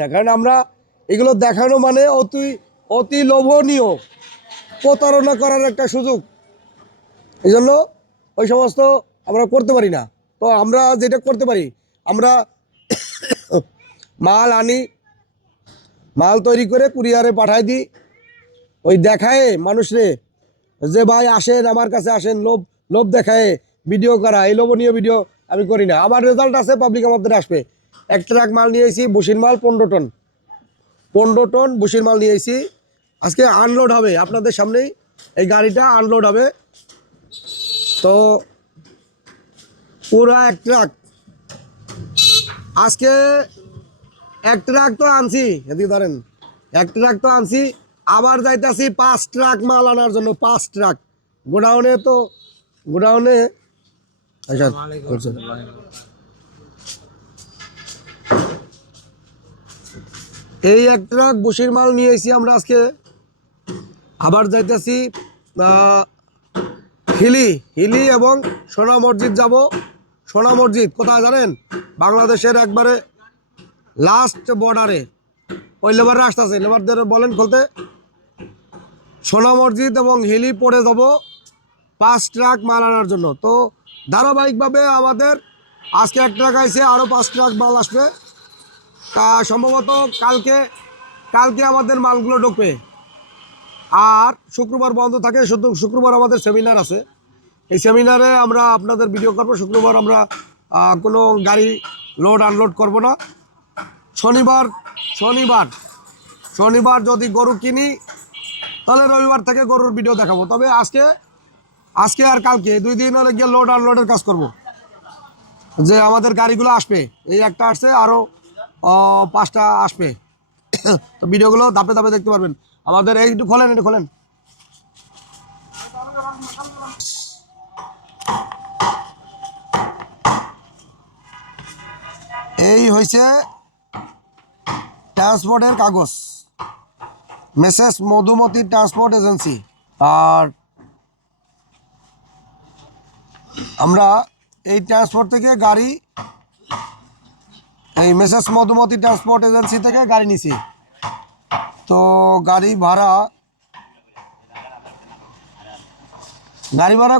না, কারণ আমরা এগুলো দেখানো মানে অতি অতি লোভনীয় প্রতারণা করার একটা সুযোগ। এই জন্য ওই সমস্ত আমরা করতে পারি না। তো আমরা যেটা করতে পারি, আমরা মাল আনি, মাল তৈরি করে কুরিয়ারে পাঠাই দিই, ওই দেখায় মানুষরে যে ভাই আসেন আমার কাছে আসেন, লোভ লোভ দেখায় ভিডিও করা, এই লোভনীয় ভিডিও আমি করি না। আমার রেজাল্ট আছে, পাবলিক আমাদের আসবে। এক ট্রাক মাল নিয়ে এসেছি, বসির মাল 15 টন বসির মাল নিয়ে এসেছি। আজকে আনলোড হবে আপনাদের সামনেই, এই গাড়িটা আনলোড হবে। তো পুরা এক ট্রাক, আজকে এক ট্রাক তো আনছি, এদিকে ধরেন এক ট্রাক তো আনছি, আবার যাইতেছি 5 ট্রাক মাল আনার জন্য। 5 ট্রাক গোডাউনে, তো গোডাউনে এই এক ট্রাক বসির মাল নিয়ে এসেছি আমরা আজকে। আবার যাইতেছি হিলি এবং সোনা মসজিদ যাব। সোনা মসজিদ কোথায় জানেন? বাংলাদেশের একবারে লাস্ট বর্ডারে। ওই লেবাররা আসতেছে, লেবারদের বলেন খুলতে। সোনা মসজিদ এবং হিলি পড়ে যাব 5 ট্রাক মাল আনার জন্য। তো ধারাবাহিকভাবে আমাদের আজকে এক ট্রাক আইছে, আরও 5 ট্রাক মাল আসবে। সম্ভবত কালকে আমাদের মালগুলো ঢুকবে। আর শুক্রবার বন্ধ থাকে, শুধু শুক্রবার আমাদের সেমিনার আছে। এই সেমিনারে আমরা আপনাদের ভিডিও করবো। শুক্রবার আমরা কোনো গাড়ি লোড আনলোড করব না। শনিবার যদি গরু কিনি তাহলে রবিবার থেকে গরুর ভিডিও দেখাবো। তবে আজকে আর কালকে 2 দিন হলে গিয়ে লোড আনলোডের কাজ করব। যে আমাদের গাড়িগুলো আসবে, এই একটা আসছে, আরও 5টা আসবে। তো ভিডিওগুলো ধাপে ধাপে দেখতে পারবেন আমাদের। এই একটু খোলেন। এই হয়েছে ট্রান্সপোর্টের কাগজ, মেসেজ মধুমতি ট্রান্সপোর্ট এজেন্সি। আর আমরা এই ট্রান্সপোর্ট থেকে গাড়ি, এই মেসেজ মধুমতি ট্রান্সপোর্ট এজেন্সি থেকে গাড়ি নিছি। তো গাড়ি ভাড়া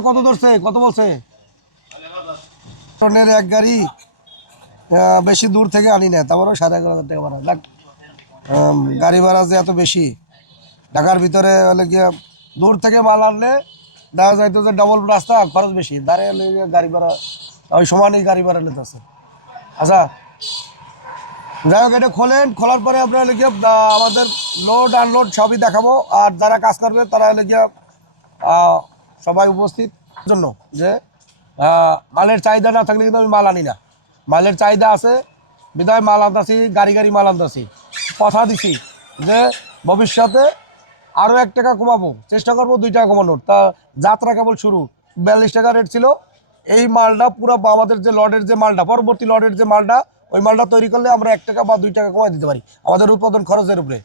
কত ধরছে, কত বলছে? টনের এক গাড়ি, বেশি দূর থেকে আনি না, তারপরে 11,500 টাকা ভাড়া। গাড়ি ভাড়া যে এত বেশি, ঢাকার ভিতরে হলে গিয়ে দূর থেকে মাল আনলে দেখা যাইতো যে ডবল রাস্তা, খরচ বেশি, দাঁড়িয়ে গাড়ি ভাড়া ওই সমানই গাড়ি ভাড়া নিতে আছে। আচ্ছা যাই হোক, এটা খোলার পরে আপনারা লিখে আমাদের লোড আনলোড সবই দেখাবো। আর যারা কাজ করবে তারা লিখে সবাই উপস্থিত জন্য, যে মালের চাহিদা না থাকলে কিন্তু আমি মাল আনি না। মালের চাহিদা আছে বিধায় মাল আনতেছি, গাড়ি মাল আনতেছি। কথা দিছি যে ভবিষ্যতে আরও 1 টাকা কমাবো, চেষ্টা করবো 2 টাকা কমানোর। তা যাত্রা কেবল শুরু। 42 টাকা রেট ছিল। এই মালটা পুরো আমাদের যে লটের যে মালটা, পরবর্তী লটের যে মালটা, ওই মালটা তৈরি করলে আমরা 1 টাকা বা 2 টাকা কমাই দিতে পারি আমাদের উৎপাদন খরচের উপরে।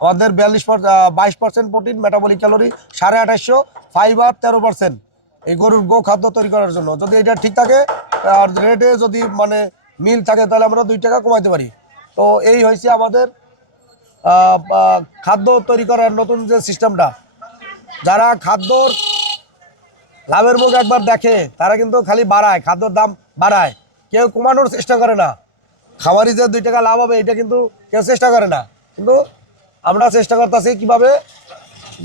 আমাদের 22% প্রোটিন, মেটাবলিক ক্যালোরি 2850, ফাইবার 13%। এই গরুর খাদ্য তৈরি করার জন্য যদি এটা ঠিক থাকে আর রেটে যদি মানে মিল থাকে, তাহলে আমরা 2 টাকা কমাইতে পারি। তো এই হয়েছে আমাদের খাদ্য তৈরি করার নতুন যে সিস্টেমটা। যারা খাদ্যর লাভের মুখ একবার দেখে তারা কিন্তু খালি বাড়ায়, খাদ্যর দাম বাড়ায়, কেউ কমানোর চেষ্টা করে না। খামারি যে 2 টাকা লাভ হবে এটা কিন্তু কেউ চেষ্টা করে না। কিন্তু আমরা চেষ্টা করতেছি কীভাবে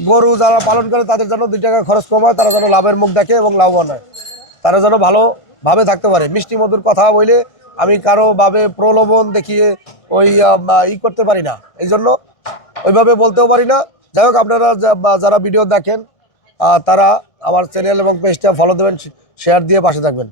গরু যারা পালন করে তাদের জন্য 2 টাকা খরচ কমায়, তারা যেন লাভের মুখ দেখে এবং লাভবান হয়, তারা যেন ভালোভাবে থাকতে পারে। মিষ্টি মধুর কথা বলে আমি কারোভাবে প্রলোভন দেখিয়ে ওই করতে পারি না, এই জন্য ওইভাবে বলতেও পারি না। যাই হোক, আপনারা যারা ভিডিও দেখেন তারা আমার চ্যানেল এবং পেজটা ফলো দেবেন, শেয়ার দিয়ে পাশে থাকবেন।